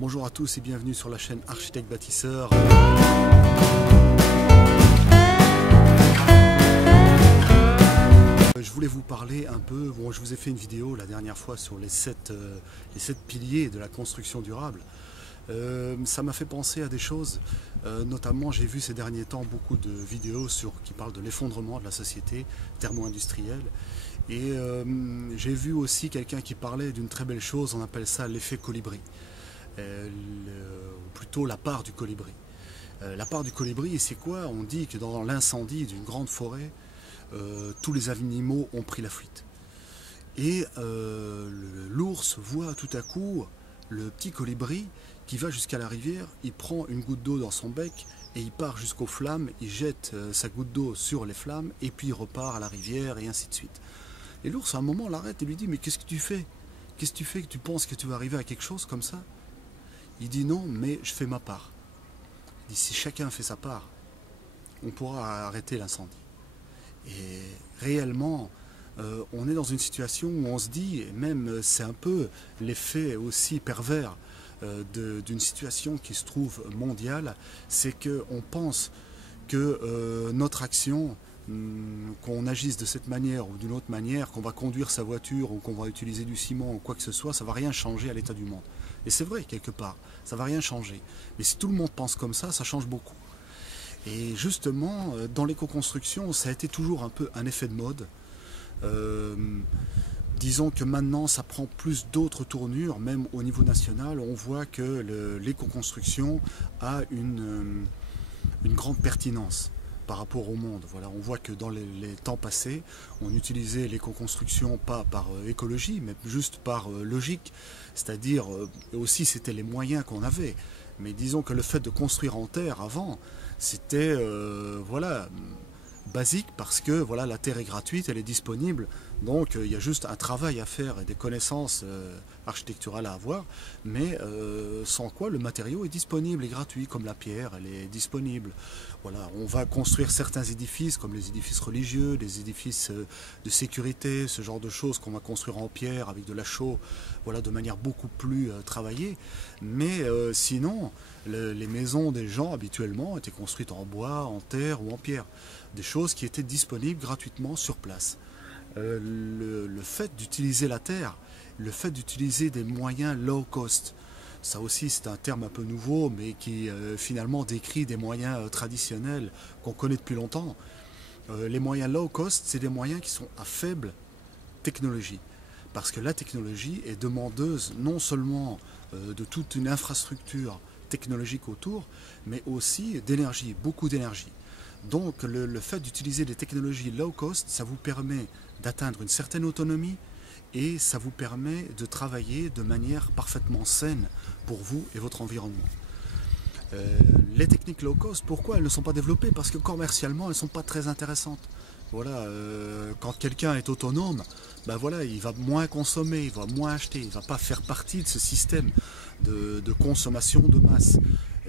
Bonjour à tous et bienvenue sur la chaîne Architecte Bâtisseur. Je voulais vous parler un peu, je vous ai fait une vidéo la dernière fois sur les 7 piliers de la construction durable. Ça m'a fait penser à des choses, notamment j'ai vu ces derniers temps beaucoup de vidéos qui parlent de l'effondrement de la société thermo-industrielle. Et j'ai vu aussi quelqu'un qui parlait d'une très belle chose, on appelle ça l'effet colibri. Ou plutôt la part du colibri. La part du colibri, c'est quoi? On dit que dans l'incendie d'une grande forêt, tous les animaux ont pris la fuite. Et l'ours voit tout à coup le petit colibri qui va jusqu'à la rivière, il prend une goutte d'eau dans son bec et il part jusqu'aux flammes, il jette sa goutte d'eau sur les flammes et puis il repart à la rivière et ainsi de suite. Et l'ours à un moment l'arrête et lui dit: mais qu'est-ce que tu fais? Qu'est-ce que tu fais que tu penses que tu vas arriver à quelque chose comme ça? Il dit: non, mais je fais ma part. Il dit: si chacun fait sa part, on pourra arrêter l'incendie. Et réellement, on est dans une situation où on se dit, et même c'est un peu l'effet aussi pervers d'une situation qui se trouve mondiale, c'est qu'on pense que notre action, qu'on agisse de cette manière ou d'une autre manière, qu'on va conduire sa voiture ou qu'on va utiliser du ciment ou quoi que ce soit, ça ne va rien changer à l'état du monde. Et c'est vrai, quelque part, ça ne va rien changer. Mais si tout le monde pense comme ça change beaucoup. Et justement, dans l'éco-construction, ça a été toujours un peu un effet de mode. Disons que maintenant, ça prend plus d'autres tournures, même au niveau national. On voit que l'éco-construction a une grande pertinence par rapport au monde. Voilà, on voit que dans les temps passés, on utilisait l'éco-construction pas par écologie, mais juste par logique. C'est-à-dire, aussi c'était les moyens qu'on avait. Mais disons que le fait de construire en terre avant, c'était voilà, basique parce que voilà, la terre est gratuite, elle est disponible, donc il y a juste un travail à faire et des connaissances architecturales à avoir, mais sans quoi le matériau est disponible et gratuit, comme la pierre, elle est disponible. Voilà, on va construire certains édifices, comme les édifices religieux, les édifices de sécurité, ce genre de choses qu'on va construire en pierre avec de la chaux, voilà, de manière beaucoup plus travaillée, mais sinon, les maisons des gens habituellement étaient construites en bois, en terre ou en pierre. Des choses qui étaient disponibles gratuitement sur place. Le fait d'utiliser la terre, le fait d'utiliser des moyens low cost, ça aussi c'est un terme un peu nouveau, mais qui finalement décrit des moyens traditionnels qu'on connaît depuis longtemps. Les moyens low cost, c'est des moyens qui sont à faible technologie. Parce que la technologie est demandeuse non seulement de toute une infrastructure technologique autour, mais aussi d'énergie, beaucoup d'énergie. Donc le fait d'utiliser des technologies low cost, ça vous permet d'atteindre une certaine autonomie et ça vous permet de travailler de manière parfaitement saine pour vous et votre environnement. Les techniques low cost, pourquoi elles ne sont pas développées? Parce que commercialement, elles ne sont pas très intéressantes. Voilà, quand quelqu'un est autonome, ben voilà, il va moins consommer, il va moins acheter, il ne va pas faire partie de ce système de consommation de masse.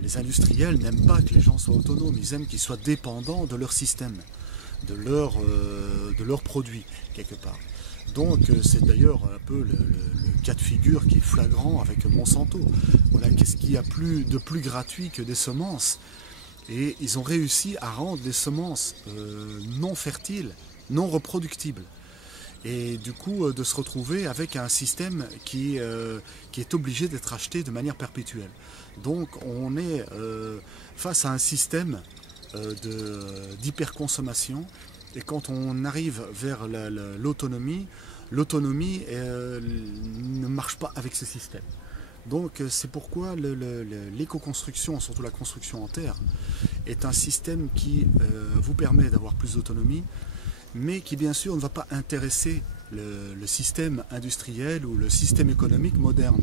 Les industriels n'aiment pas que les gens soient autonomes, ils aiment qu'ils soient dépendants de leur système, de leurs produits, quelque part. Donc c'est d'ailleurs un peu le cas de figure qui est flagrant avec Monsanto. Voilà, qu'est-ce qu'il y a de plus gratuit que des semences? Et ils ont réussi à rendre les semences non fertiles, non reproductibles. Et du coup, de se retrouver avec un système qui est obligé d'être acheté de manière perpétuelle. Donc on est face à un système d'hyperconsommation. Et quand on arrive vers l'autonomie, l'autonomie ne marche pas avec ce système. Donc c'est pourquoi l'éco-construction, surtout la construction en terre, est un système qui vous permet d'avoir plus d'autonomie, mais qui bien sûr ne va pas intéresser le système industriel ou le système économique moderne.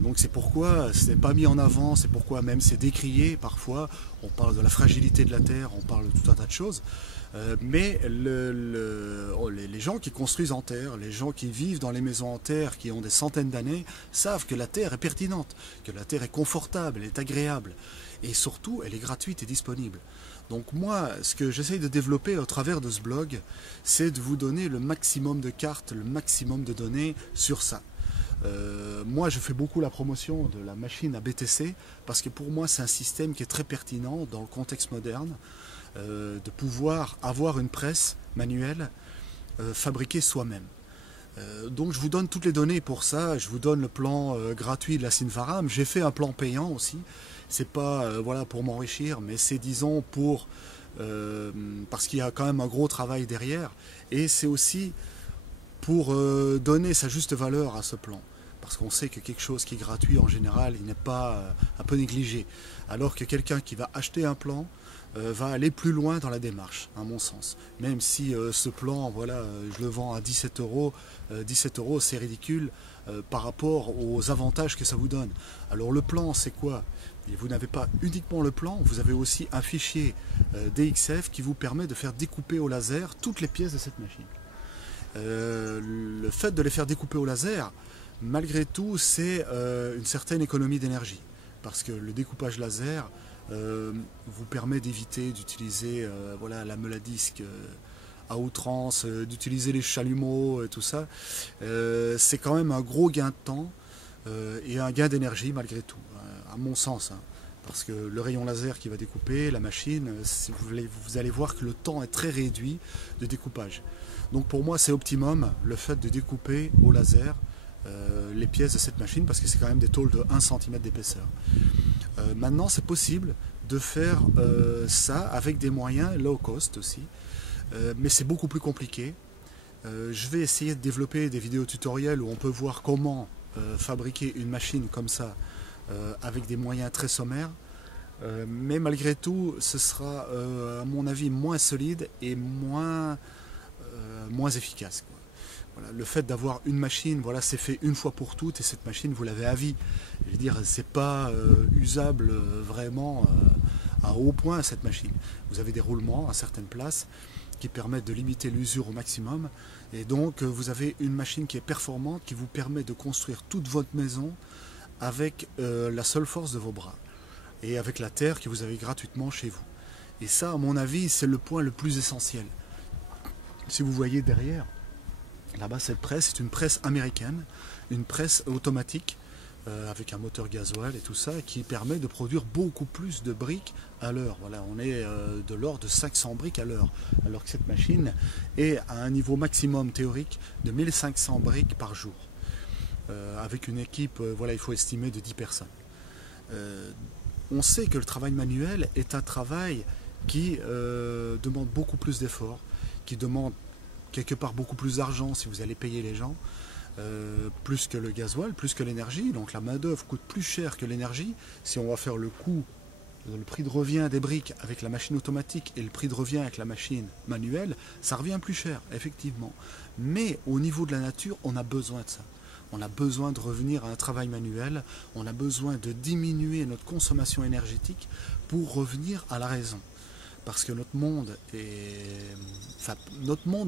Donc c'est pourquoi ce n'est pas mis en avant, c'est pourquoi même c'est décrié parfois. On parle de la fragilité de la terre, on parle de tout un tas de choses. Mais les gens qui construisent en terre, les gens qui vivent dans les maisons en terre, qui ont des centaines d'années, savent que la terre est pertinente, que la terre est confortable, elle est agréable. Et surtout, elle est gratuite et disponible. Donc moi, ce que j'essaye de développer au travers de ce blog, c'est de vous donner le maximum de cartes, le maximum de données sur ça. Moi, je fais beaucoup la promotion de la machine à BTC parce que pour moi, c'est un système qui est très pertinent dans le contexte moderne de pouvoir avoir une presse manuelle fabriquée soi-même. Donc je vous donne toutes les données pour ça, je vous donne le plan gratuit de la Sinfaram, j'ai fait un plan payant aussi, c'est pas voilà, pour m'enrichir, mais c'est disons pour parce qu'il y a quand même un gros travail derrière, et c'est aussi pour donner sa juste valeur à ce plan. Parce qu'on sait que quelque chose qui est gratuit en général, il n'est pas un peu négligé. Alors que quelqu'un qui va acheter un plan va aller plus loin dans la démarche, à mon sens. Même si ce plan, voilà, je le vends à 17 euros, 17 euros c'est ridicule par rapport aux avantages que ça vous donne. Alors le plan, c'est quoi? Et vous n'avez pas uniquement le plan, vous avez aussi un fichier DXF qui vous permet de faire découper au laser toutes les pièces de cette machine. Le fait de les faire découper au laser, malgré tout, c'est une certaine économie d'énergie. Parce que le découpage laser vous permet d'éviter d'utiliser voilà, la meule à disque à outrance, d'utiliser les chalumeaux, tout ça. C'est quand même un gros gain de temps et un gain d'énergie malgré tout, à mon sens. Hein. Parce que le rayon laser qui va découper, la machine, vous allez voir que le temps est très réduit de découpage. Donc pour moi c'est optimum le fait de découper au laser les pièces de cette machine parce que c'est quand même des tôles de 1 cm d'épaisseur. Maintenant c'est possible de faire ça avec des moyens low cost aussi, mais c'est beaucoup plus compliqué. Je vais essayer de développer des vidéos tutoriels où on peut voir comment fabriquer une machine comme ça avec des moyens très sommaires. Mais malgré tout ce sera à mon avis moins solide et moins efficace. Quoi. Voilà, le fait d'avoir une machine, voilà, c'est fait une fois pour toutes et cette machine, vous l'avez à vie. Je veux dire, c'est pas usable vraiment à haut point cette machine. Vous avez des roulements à certaines places qui permettent de limiter l'usure au maximum et donc vous avez une machine qui est performante, qui vous permet de construire toute votre maison avec la seule force de vos bras et avec la terre que vous avez gratuitement chez vous. Et ça, à mon avis, c'est le point le plus essentiel. Si vous voyez derrière, là-bas cette presse, c'est une presse américaine, une presse automatique avec un moteur gasoil et tout ça, qui permet de produire beaucoup plus de briques à l'heure. Voilà, on est de l'ordre de 500 briques à l'heure, alors que cette machine est à un niveau maximum théorique de 1500 briques par jour. Avec une équipe, voilà, il faut estimer de 10 personnes. On sait que le travail manuel est un travail qui demande beaucoup plus d'efforts, qui demande quelque part beaucoup plus d'argent si vous allez payer les gens, plus que le gasoil, plus que l'énergie. Donc la main d'œuvre coûte plus cher que l'énergie. Si on va faire le prix de revient des briques avec la machine automatique et le prix de revient avec la machine manuelle, ça revient plus cher, effectivement. Mais au niveau de la nature, on a besoin de ça. On a besoin de revenir à un travail manuel, on a besoin de diminuer notre consommation énergétique pour revenir à la raison. Parce que notre monde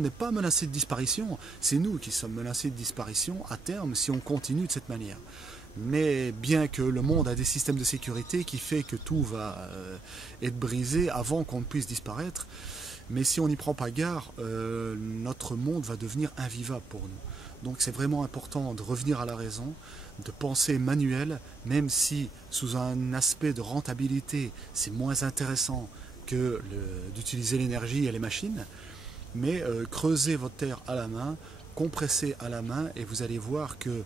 n'est pas menacé de disparition, c'est nous qui sommes menacés de disparition à terme si on continue de cette manière. Mais bien que le monde a des systèmes de sécurité qui fait que tout va être brisé avant qu'on ne puisse disparaître, mais si on n'y prend pas garde, notre monde va devenir invivable pour nous. Donc c'est vraiment important de revenir à la raison, de penser manuel, même si sous un aspect de rentabilité, c'est moins intéressant que d'utiliser l'énergie et les machines, mais creusez votre terre à la main, compressez à la main, et vous allez voir que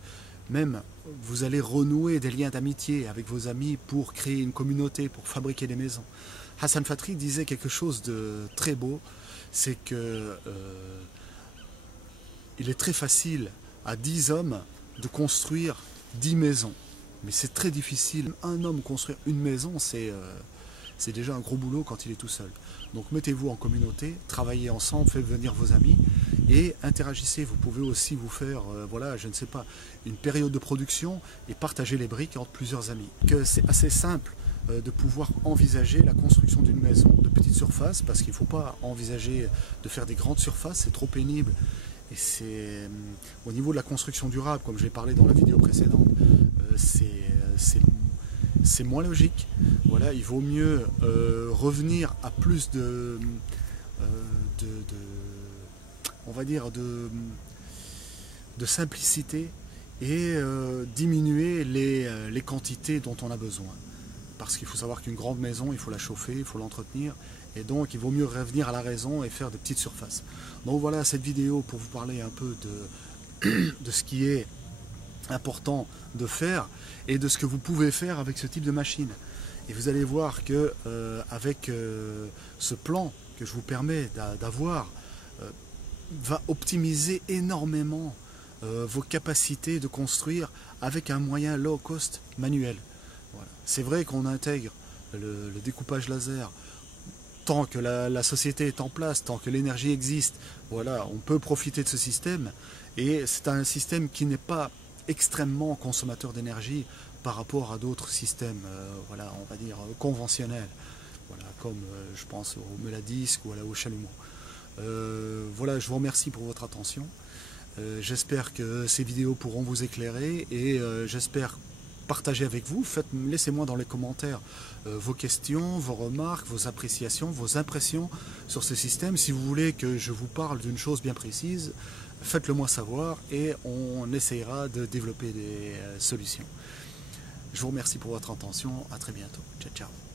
même vous allez renouer des liens d'amitié avec vos amis pour créer une communauté, pour fabriquer des maisons. Hassan Fatry disait quelque chose de très beau, c'est que il est très facile à 10 hommes de construire 10 maisons, mais c'est très difficile. Un homme construire une maison, c'est déjà un gros boulot quand il est tout seul. Donc mettez-vous en communauté, travaillez ensemble, faites venir vos amis et interagissez. Vous pouvez aussi vous faire, voilà, je ne sais pas, une période de production et partager les briques entre plusieurs amis. C'est assez simple de pouvoir envisager la construction d'une maison de petite surface, parce qu'il ne faut pas envisager de faire des grandes surfaces, c'est trop pénible. Et c'est au niveau de la construction durable, comme j'ai parlé dans la vidéo précédente, c'est moins logique. Voilà, il vaut mieux revenir à plus on va dire de simplicité et diminuer les quantités dont on a besoin. Parce qu'il faut savoir qu'une grande maison, il faut la chauffer, il faut l'entretenir, et donc il vaut mieux revenir à la raison et faire des petites surfaces. Donc voilà cette vidéo pour vous parler un peu de ce qui est important de faire et de ce que vous pouvez faire avec ce type de machine. Et vous allez voir que avec ce plan que je vous permets d'avoir, va optimiser énormément vos capacités de construire avec un moyen low cost manuel. Voilà. C'est vrai qu'on intègre le découpage laser tant que la société est en place, tant que l'énergie existe. Voilà, on peut profiter de ce système, et c'est un système qui n'est pas extrêmement consommateur d'énergie par rapport à d'autres systèmes, voilà, on va dire conventionnels, voilà, comme je pense au Meladisc ou au chalumeau. Voilà, je vous remercie pour votre attention. J'espère que ces vidéos pourront vous éclairer, et j'espère partager avec vous. Laissez-moi dans les commentaires vos questions, vos remarques, vos appréciations, vos impressions sur ce système. Si vous voulez que je vous parle d'une chose bien précise, faites-le moi savoir et on essayera de développer des solutions. Je vous remercie pour votre attention. À très bientôt. Ciao, ciao.